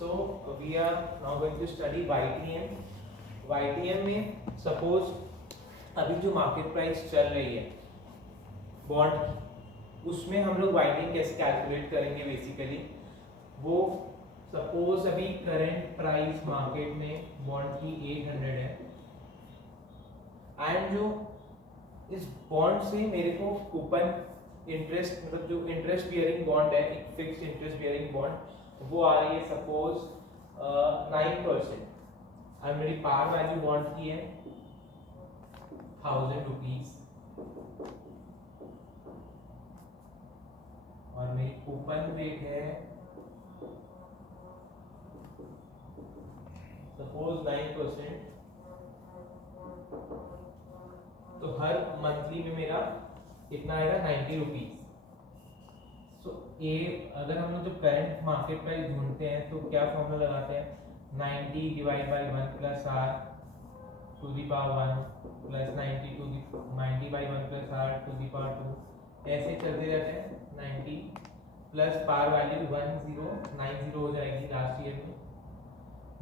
So we are now going to study YTM. YTM में suppose अभी जो market price चल रही है बॉन्ड की, उसमें हम लोग YTM कैसे कैलकुलेट करेंगे बेसिकली। वो सपोज अभी करंट प्राइस मार्केट में बॉन्ड की 800 है एंड जो इस बॉन्ड से मेरे को कूपन इंटरेस्ट मतलब जो इंटरेस्ट बियरिंग बॉन्ड है, एक फिक्स्ड इंटरेस्ट बियरिंग बॉन्ड, वो आ रही है सपोज 9%। अब मेरी पार वैल्यू बॉन्ड की है 1000 रुपीज और मेरी कूपन रेट है सपोज 9%। तो हर मंथली में मेरा कितना आएगा 90 रुपीज। सो ये अगर हम लोग जो करंट मार्केट प्राइस ढूंढते हैं तो क्या फॉर्मूला लगाते हैं, 90 divide by 1 plus R to the power 1 plus 90 by 1 plus R to the power 2, ऐसे चलते जाते हैं। 90 प्लस पावर वैल्यू 1090 हो जाएगी लास्ट ईयर में,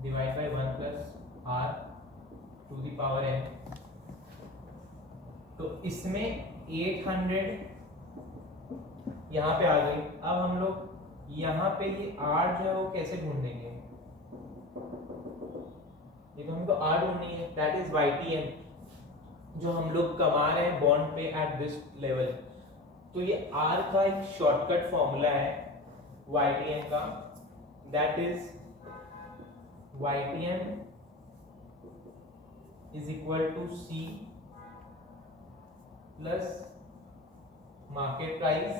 divide by 1 plus R to the power n। तो इसमें 800 यहाँ पे आ गई। अब हम लोग यहाँ पे ये R जो है वो कैसे ढूंढेंगे, ये तो हमको R ढूंढनी है, दैट इज YTM जो हम लोग कमा रहे हैं बॉन्ड पे एट दिस लेवल। तो ये R का एक शॉर्टकट फॉर्मूला है YTM का, that is YTM is equal to C plus market price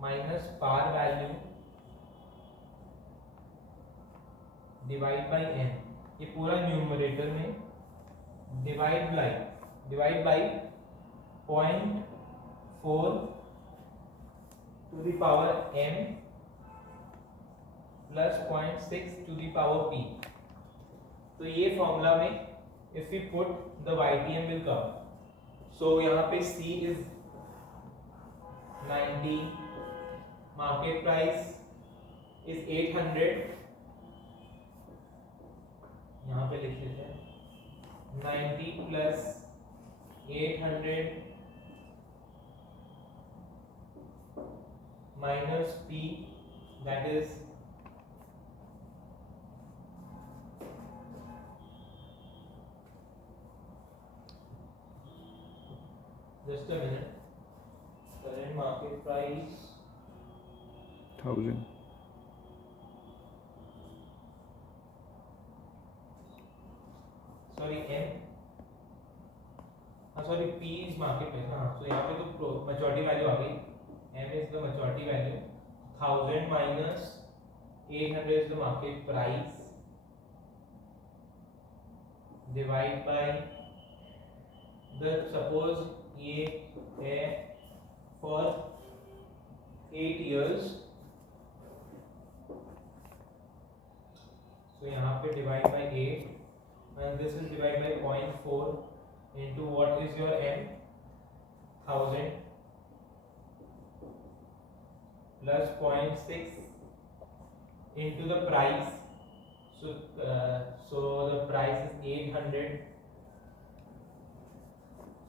minus par value divide by n। ये पूरा न्यूमरेटर में divide by 0.4 to the power m plus 0.6 to the power p। तो ये formula में if we put the YTM will come. So यहाँ पे C is 90, market price is 800, यहाँ पे लिख लेते हैं 90 plus 800 minus P, that is just a minute, current market price 1000 sorry M sorry P is market price। हाँ, so यहाँ पे तो maturity value आ गई, M is the maturity value, 1000 minus 800 is the market price divide by the suppose ये है for 8 years। So यहाँ पे divide by 8 and this is divide by 0.4 into what is your M, 1000 plus 0.6 into the price। So the price is 800।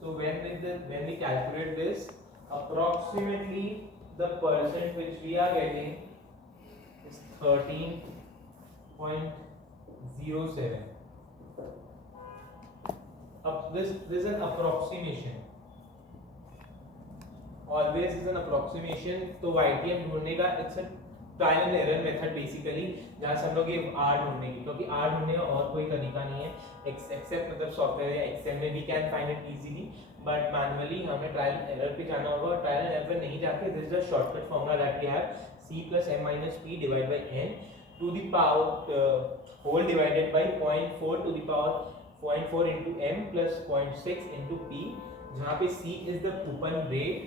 So when we calculate this, approximately the percent which we are getting is 13.07। Up this is an approximation, always is an approximation। तो YTM ढूंढने का it's a trial and error method basically, जहाँ से हम लोग ये R ढूंढने की, क्योंकि R ढूंढने का और कोई तरीका नहीं है एक्सेप्ट मतलब सॉफ्टवेयर या एक्सेल में we can find it easily, but manually हमें ट्रायल एरर पे जाना होगा। और ट्रायल एंड एरर नहीं जाके this is the shortcut formula that we have, C plus m minus p divide by n to the power whole divided by 0.4 to the power 0.4 into m plus 0.6 into p, जहाँ पे C is the coupon rate,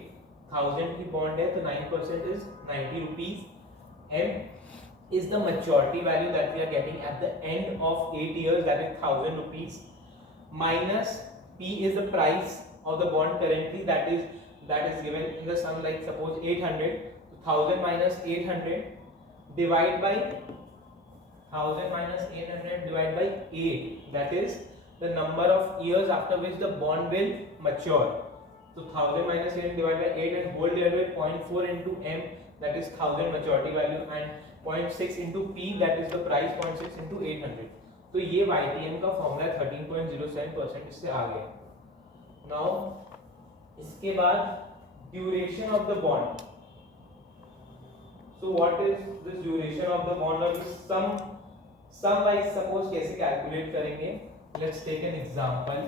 1000 की bond है तो 9% is 90 rupees, M is the maturity value that we are getting at the end of 8 years, that is 1000 rupees, minus P is the price of the bond currently, that is given in the sum, like suppose 800, 1000 minus 800 divide by 1000 minus 800 divided by 8, that is the number of years after which the bond will mature. So 1000 minus 8 divided by 8 and whole divided by 0.4 into m, that is 1000 maturity value, and 0.6 into p, that is the price, 0.6 into 800. तो ये YTM का formula 13.07% इससे आ गया. Now इसके बाद duration of the bond. So what is this duration of the bond, और sum wise suppose कैसे calculate करेंगे? Let's take an example.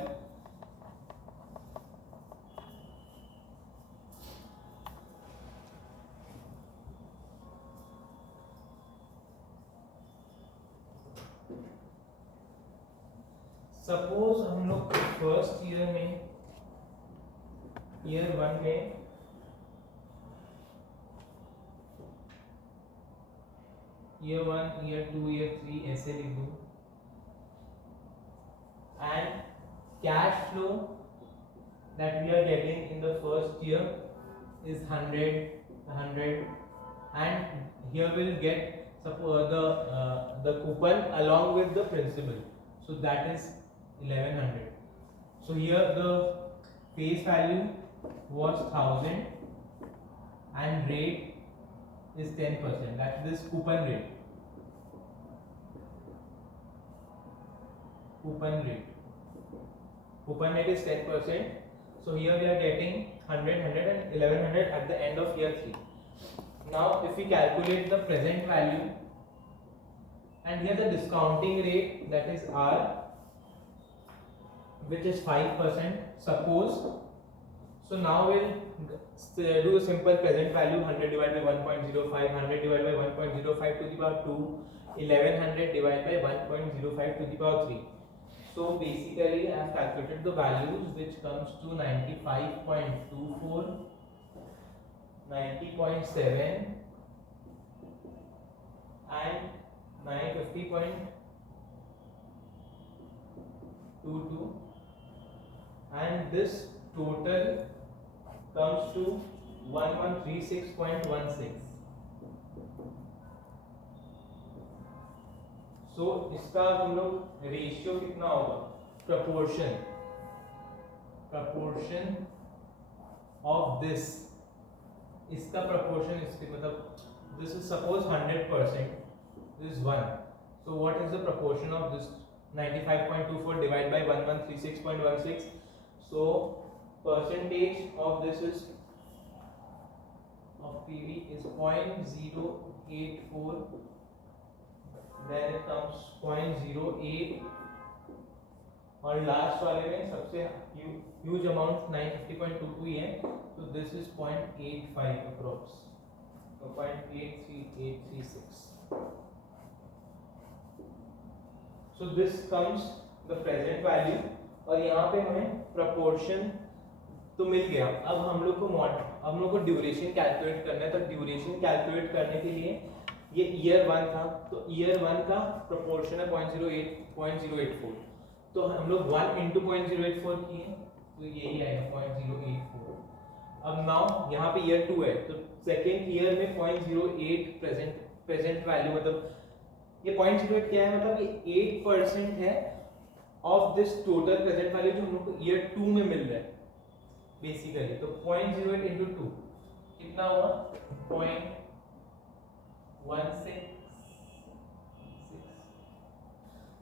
Suppose हम लोग फर्स्ट ईयर में, ईयर 1 में year 1, year 2, year 3 ऐसे लिख दूं, and cash flow that we are getting in the first year is 100, and here we'll get suppose the coupon along with the principal, so that is 1100. So here the face value was 1000 and rate is 10%, that's this coupon rate. Coupon rate is 10%. So here we are getting 100, 100 and 1100 at the end of year 3. Now if we calculate the present value, and here the discounting rate, that is R, which is 5%, suppose. So now we'll do a simple present value, 100 divided by 1.05, 100 divided by 1.05 to the power 2, 1100 divided by 1.05 to the power 3. So basically I have calculated the values, which comes to 95.24, 90.7 and 950.22, and this total comes to 1136.16. So इसका हम लोग ratio कितना होगा? Proportion of this, इसका proportion, इसके मतलब this is suppose 100%, this is 1. So what is the proportion of this 95.24 divided by 1136.16? So percentage of this is of PV is 0.084, then it comes 0.08, और last वाले में सबसे huge amount 950.22 ही है, तो this is 0.85 approx, so 0.83836. So this comes the present value, और यहाँ पे हमें proportion तो मिल गया. अब हम लोग को ड्यूरेशन कैलकुलेट करना है. तो ड्यूरेशन कैलकुलेट करने के लिए ये ईयर 1 था, तो ईयर 1 का प्रोपोर्शन है 0.84, तो हम लोग 1 into 0.084 किए, तो यही आएगा 0.084. अब नाउ यहाँ पे ईयर 2 है, तो सेकेंड ईयर में 0.08 प्रेजेंट वैल्यू, मतलब ये 0.08 क्या है, मतलब ये 8% है of this total present value जो हम लोग को ईयर 2 में मिल रहा है बेसिकली. तो 0.08 into 2 कितना हुआ? 0.166.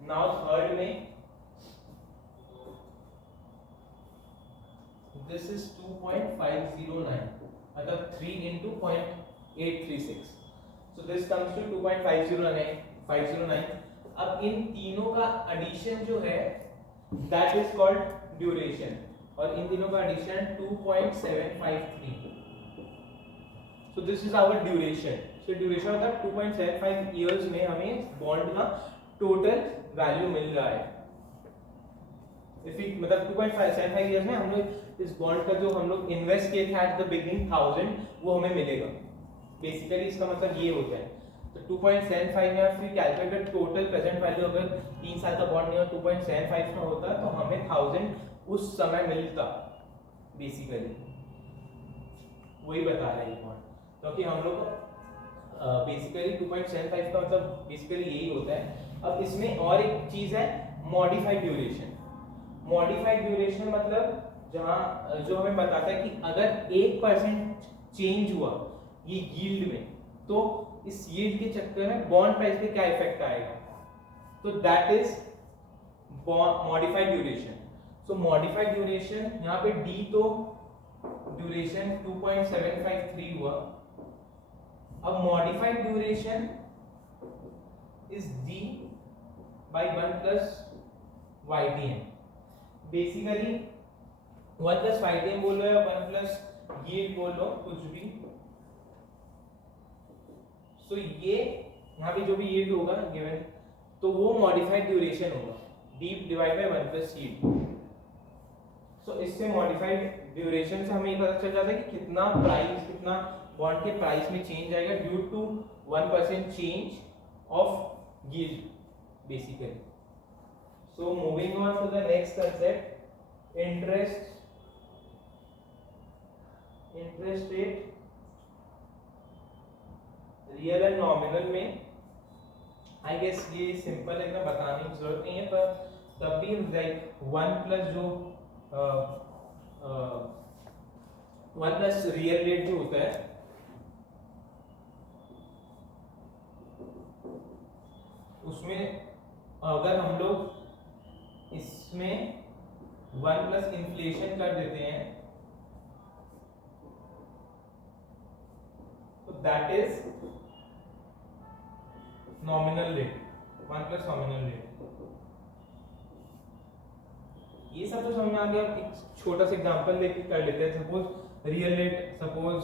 नाउ थर्ड में this is 2.509, मतलब 3 into 0.836. So this comes to 2.509. अब इन तीनों का एडिशन जो है that is called duration, और इन तीनों का addition 2.753. So this is our duration. So duration होता है 2.75 years में हमें बॉन्ड का टोटल वैल्यू मिल रहा है. मतलब 2.75 years में हम लोग इस बॉन्ड का जो हम लोग इन्वेस्ट किए थे एट द बिगिनिंग 1000, वो हमें मिलेगा. बेसिकली इसका मतलब ये होता है. तो 2.75 में फिर कैलकुलेटेड टोटल प्रेजेंट वैल्यू अगर 3 साल का बॉन्ड नहीं हो 2.75 का होता तो हमें 1000 उस समय मिलता. बेसिकली वही बता रहा है ये बॉन्ड, क्योंकि हम लोग बेसिकली 2.75 का मतलब बेसिकली यही होता है। अब इसमें और एक चीज है मॉडिफाइड ड्यूरेशन। मॉडिफाइड ड्यूरेशन मतलब जहाँ जो हमें बताता है कि अगर 1% चेंज हुआ ये यील्ड में, तो इस यील्ड के चक्कर में बॉन्ड प्राइस पे क्या इफेक्ट आएगा, तो that is modified duration. So modified duration यहाँ पे डी तो ड्यूरेशन 2.753 हुआ। अब modified duration is D by 1 plus YTM। Basically 1 plus YTM बोल लो या 1 प्लस यील्ड बोल लो, कुछ भी। सो ये यहाँ पे जो भी यील्ड होगा गिवन, तो वो मॉडिफाइड ड्यूरेशन होगा, d divide by 1 plus yield. So इससे मॉडिफाइड ड्यूरेशन से हमें ये पता चल जाता है कि कितना प्राइस, कितना बॉन्ड के प्राइस में चेंज आएगा due to 1% change of yield basically. So moving on to the next concept, interest rate real and nominal में। आई गेस ये सिंपल है, इतना बताने की जरूरत नहीं है, पर तब भी लाइक 1 प्लस जो 1 प्लस रियल रेट जो होता है उसमें अगर हम लोग इसमें 1 प्लस इन्फ्लेशन कर देते हैं तो that is nominal rate, 1 plus nominal rate. ये सब तो समझ में आ गया। एक छोटा सा एग्जांपल लेके कर लेते हैं। सपोज रियल रेट सपोज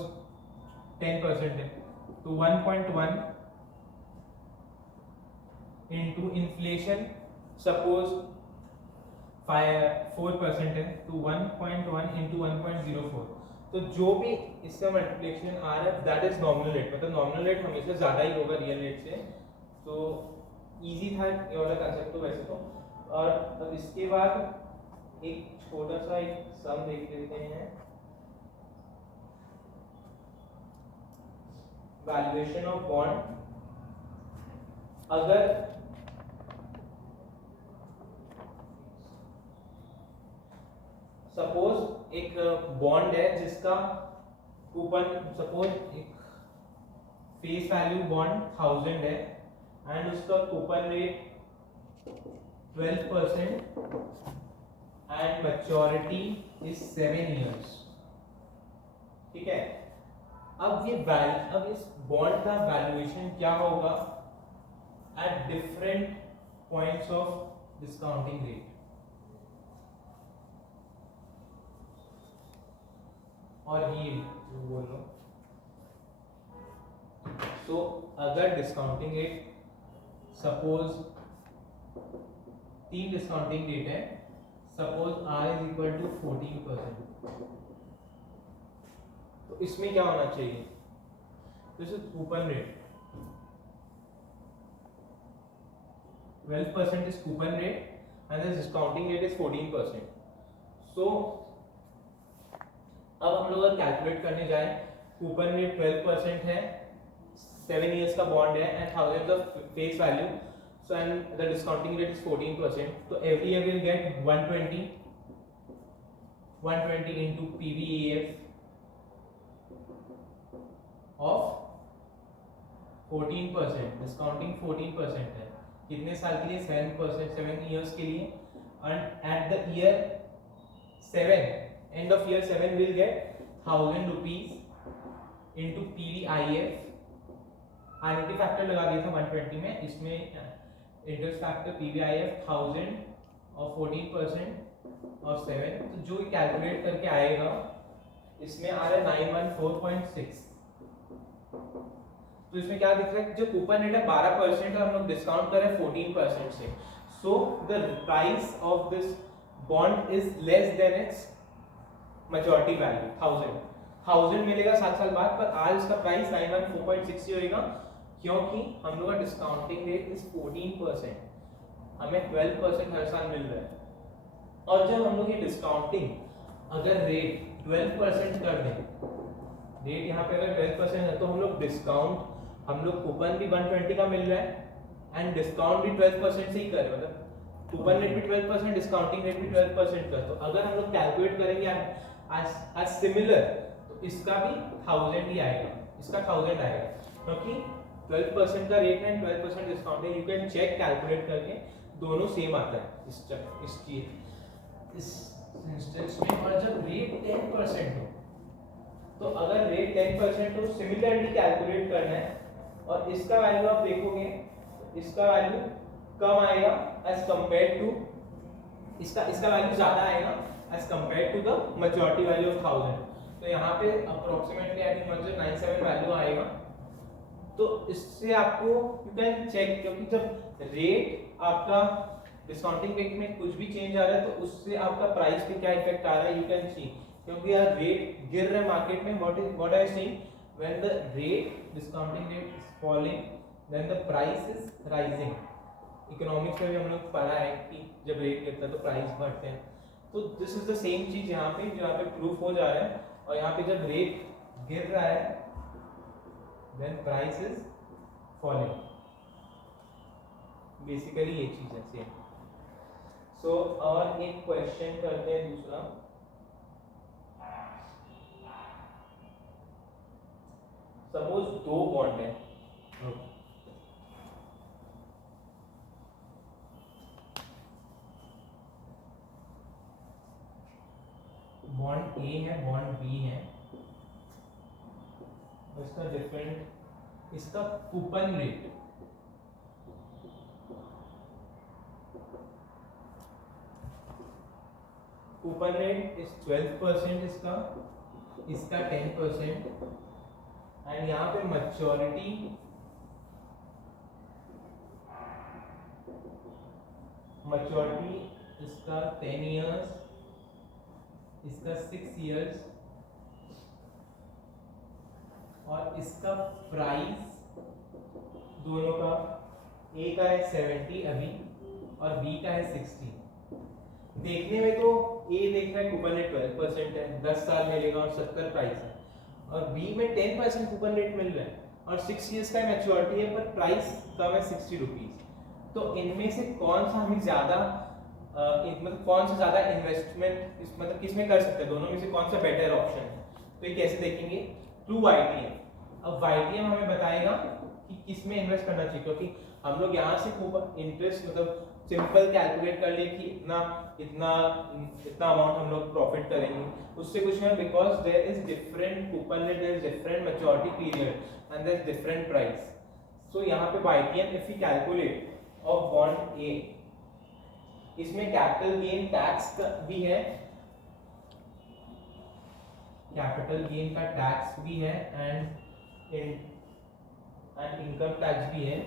10% है, तो 1.1 इनटू इन्फ्लेशन सपोज 4% है, तो 1.1 इनटू 1.04। तो जो भी इससे मल्टीप्लिकेशन आ रहा है दैट इज नॉमिनल रेट। मतलब नॉमिनल रेट हमेशा ज्यादा ही होगा रियल रेट से। तो इजी था ये वाला कंसेप्ट तो वैसे तो। और अब इसके बाद एक छोटा सा एक सम देख लेते हैं, वैल्यूएशन ऑफ बॉन्ड। अगर सपोज एक बॉन्ड है जिसका कूपन, सपोज एक फेस वैल्यू बॉन्ड 1000 है एंड उसका coupon rate 12% and maturity is 7 years। ठीक है, अब इस बॉन्ड का वैल्यूएशन क्या होगा at different points of discounting rate. और ये बोल लो, तो अगर discounting rate suppose 3 discounting rate है, suppose R is equal to 14%, तो इसमें क्या होना चाहिए, this is coupon rate, 12% is coupon rate and the discounting rate is 14%. So अब हम लोग अगर कैलकुलेट करने जाए, कूपन रेट 12% है, 7 years का बॉन्ड है and 1000 of face value, so and the discounting rate is 14%, तो every year will get 120 into PVAF of 14%, discounting 14% है, कितने साल के लिए, 7 years के लिए, and at the year 7, end of year 7 will get 1000 rupees into PVIF। annuity factor लगा दिया था 120 में, इसमें interest factor PVIF 1000 और 14% और 7, तो जो कैलकुलेट करके आएगा इसमें आ रहा है 914.6। तो इसमें क्या दिख रहा है, जो कूपन रेट है 12% और हम लोग डिस्काउंट कर रहे हैं 14% से, so the price of this bond is less than it's maturity value 1000 मिलेगा 7 साल बाद, पर आज इसका प्राइस 914.6 होगा क्योंकि हम लोग का डिस्काउंटिंग रेट इज 14%, हमें 12% हर साल मिल रहा है। और जब हम लोग ये डिस्काउंटिंग अगर रेट 12% कर दें, रेट यहाँ पे अगर 12% है तो हम लोग डिस्काउंट हम लोग कूपन भी 120 का मिल रहा है एंड डिस्काउंट भी 12% से ही करें, मतलब कूपन रेट भी 12%, डिस्काउंटिंग रेट भी 12% का। तो अगर हम लोग कैलकुलेट करेंगे as सिमिलर, तो इसका भी 1000 ही आएगा, इसका 1000 आएगा, क्योंकि 12% का रेट है, 12% डिस्काउंट है। यू कैन चेक कैलकुलेट करके, दोनों सेम आता है इस इंस्टेंस में। और जब रेट 10% हो, तो अगर रेट 10% हो, सिमिलरली कैलकुलेट करना है, और इसका वैल्यू आप देखोगे, इसका वैल्यू कम आएगा एज कंपेयर टू, इसका वैल्यू ज्यादा आएगा as compare to the maturity value of 1000। तो यहाँ पे अप्रोक्सीमेटली आई थिंक 1097 वैल्यू आएगा। तो इससे आपको यू कैन चेक, क्योंकि जब रेट आपका डिस्काउंटिंग रेट में कुछ भी चेंज आ रहा है, तो उससे आपका प्राइस पे क्या इफेक्ट आ रहा है, यू कैन सी। क्योंकि यार रेट गिर रहा है मार्केट में, what I seeing, when the rate discounting rate is falling then the price is rising. Economics में भी हम लोग पढ़ा है कि जब रेट गिरता है तो प्राइस बढ़ते हैं। तो दिस इज द सेम चीज यहाँ पे, जो यहाँ पे प्रूफ हो जा रहा है। और यहाँ पे जब रेट गिर रहा है then price is falling, basically ये चीज है सेम। सो और एक क्वेश्चन करते हैं दूसरा। सपोज दो बॉन्ड है, बॉन्ड ए है, बॉन्ड बी है, इसका डिफरेंट, इसका कूपन रेट इज 12%, इसका 10%, एंड यहाँ पे मैच्योरिटी इसका 10 इयर्स, इसका 6 इयर्स, और इसका प्राइस दोनों का, ए का है 70 अभी और बी का है 60। देखने में तो ए देख रहा है कूपन रेट 12% है, 10 साल मिलेगा और 70 प्राइस है, और बी में 10% कूपन रेट मिल रहा है और 6 इयर्स का मैच्योरिटी है, पर प्राइस कम है 60 रुपीज। तो इनमें से कौन सा हमें ज्यादा मतलब कौन सा ज्यादा इन्वेस्टमेंट मतलब किस में कर सकते हैं, दोनों में से कौन सा बेटर ऑप्शन है? तो ये कैसे देखेंगे? Through YTM। अब YTM हमें बताएगा कि किस में इन्वेस्ट करना चाहिए, क्योंकि हम लोग यहाँ से कूपन इंटरेस्ट मतलब सिंपल कैलकुलेट कर लिए कि इतना इतना इतना अमाउंट हम लोग प्रॉफिट करेंगे, उससे कुछ नहीं, because there is different coupon rate, there is different maturity period and there is different price. So यहाँ पे YTM if we calculate of bond A, इसमें कैपिटल गेन टैक्स भी है, कैपिटल गेन का टैक्स भी है एंड इनकम टैक्स भी है।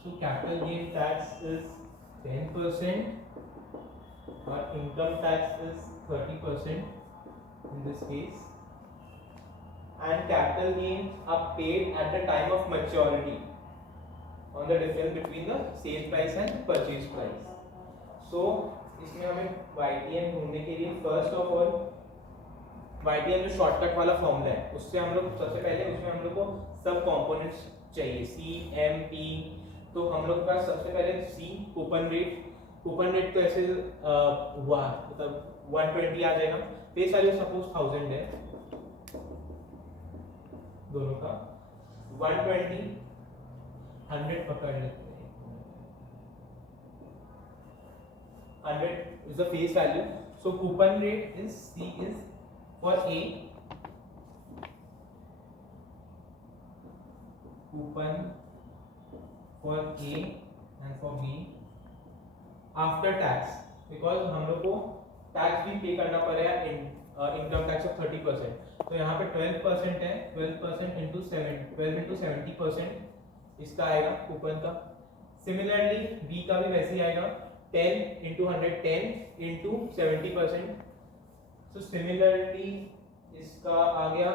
So capital gain tax is 10% और income tax is 30% in this case, and capital gains are paid at the time of maturity on the difference between the sale price and purchase price. So इसमें हमें YTM ढूंढने के लिए first of all YTM जो shortcut वाला formula है, उससे हम लोग सबसे पहले उसमें हम लोग को सब कंपोनेंट्स चाहिए, CMP। तो हम लोग का सबसे पहले C कूपन रेट तो ऐसे हुआ मतलब 120 आ जाएगा, फेस वैल्यू सपोज 1000 है, दोनों का 120 100 पकड़ लेते हैं, 100 is the face value. So coupon rate is C is for A, coupon for A and for B after tax, because हम लोग को टैक्स भी पे करना पड़ेगा, इनकम टैक्स ऑफ 30%। तो यहाँ पे 12% है, 12% इंटू 70% इसका आएगा कूपन का। सिमिलरली बी का भी वैसे ही आएगा, 10 इंटू 100, 10 इंटू 70%। सो सिमिलरली इसका आ गया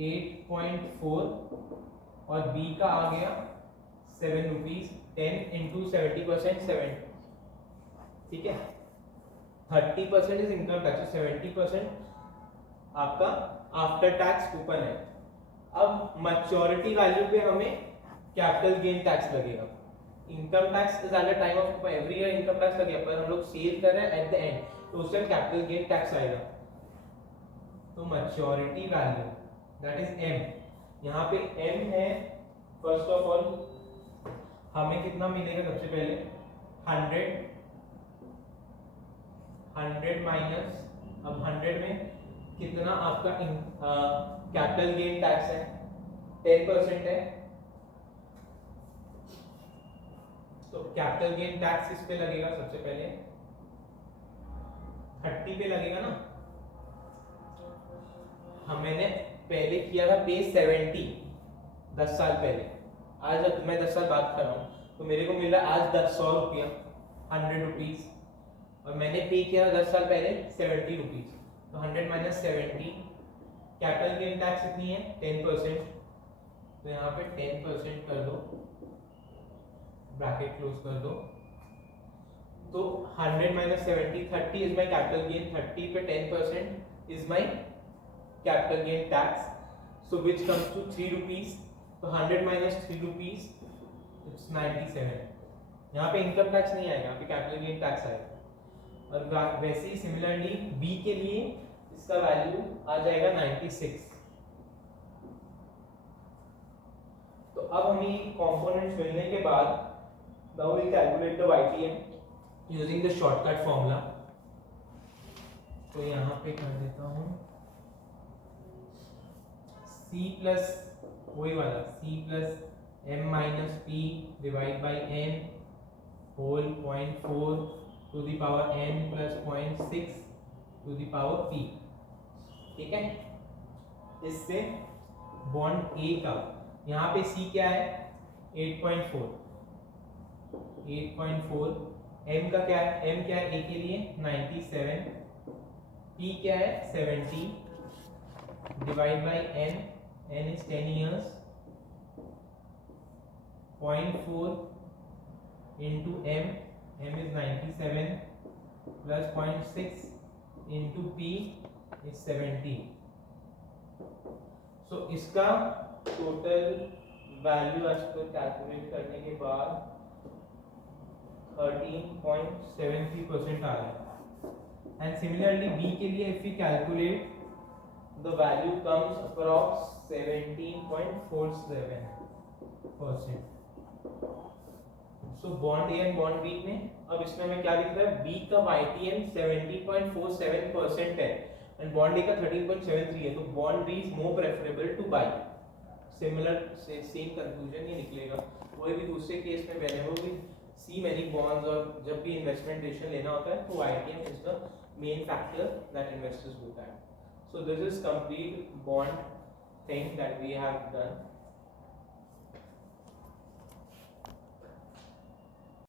8.4 और बी का आ गया 7 रुपीज, 10 इंटू 70% 7, ठीक है। 30% इज इनकम टैक्स, 70% आपका आफ्टर टैक्स कूपन है। अब मैच्योरिटी वैल्यू पे हमें कैपिटल गेन टैक्स लगेगा। Income tax is at the time of every year income tax लगेगा, पर हम लोग सेल कर रहे हैं एट द एंड, तो उससे कैपिटल गेन टैक्स आएगा। तो maturity value that is M, यहाँ पे एम है। फर्स्ट ऑफ ऑल हमें कितना मिलेगा, सबसे पहले 100 माइनस, अब 100 में कितना आपका कैपिटल गेन टैक्स है, 10% है, तो कैपिटल गेन टैक्स किस पे लगेगा, सबसे पहले 30 पे लगेगा ना। मैंने पहले किया था पे 70 10 साल पहले, आज अब मैं 10 साल बात कर रहा हूँ, तो मेरे को मिल रहा है आज 100 रुपया 100 रुपीज, और मैंने पे किया 10 साल पहले 70 रुपीज, तो 100 माइनस 70, कैपिटल गेन टैक्स कितनी है 10%, तो यहाँ पे 10% कर दो, ब्रैकेट क्लोज कर दो, तो 100 minus 70 30 is my capital gain, 30 पे 10% is my capital gain tax, so which comes to 3 rupees, तो 100 minus 3 rupees it's 97। यहाँ पे इनकम टैक्स नहीं आएगा, यहाँ पे कैपिटल गेन टैक्स आएगा। और वैसे ही सिमिलरली बी के लिए इसका वैल्यू आ जाएगा 96। तो अब हमें कंपोनेंट्स मिलने के बाद now we calculate the YTM using the shortcut formula. तो यहाँ पे कर देता हूँ C प्लस वही वाला C plus m minus P divide by n whole 0.4 to the power n plus 0.6 to the power p, ठीक है। इससे बॉन्ड A का यहाँ पे C क्या है 8.4, m का क्या है, m क्या है A के लिए 97, p क्या है 70 divide by n, n is 10 years, 0.4 into m is 97 plus 0.6 into p is 70। so इसका टोटल वैल्यू आज को कैलकुलेट करने के बाद 13.73% आ रहा है। एंड सिमिलरली b के लिए if we calculate the value comes approx 17.47%। so bond A and bond B में अब इसमें हमें क्या दिख रहा है, B का YTM 17.47% है and bond A का 13.73 है, तो bond B is more preferable to buy। similar same conclusion ये निकलेगा। कोई भी दूसरे केस में whenever we see many bonds और जब भी investment decision लेना होता है तो YTM is the main factor that investors look at। So this is complete bond thing that we have done।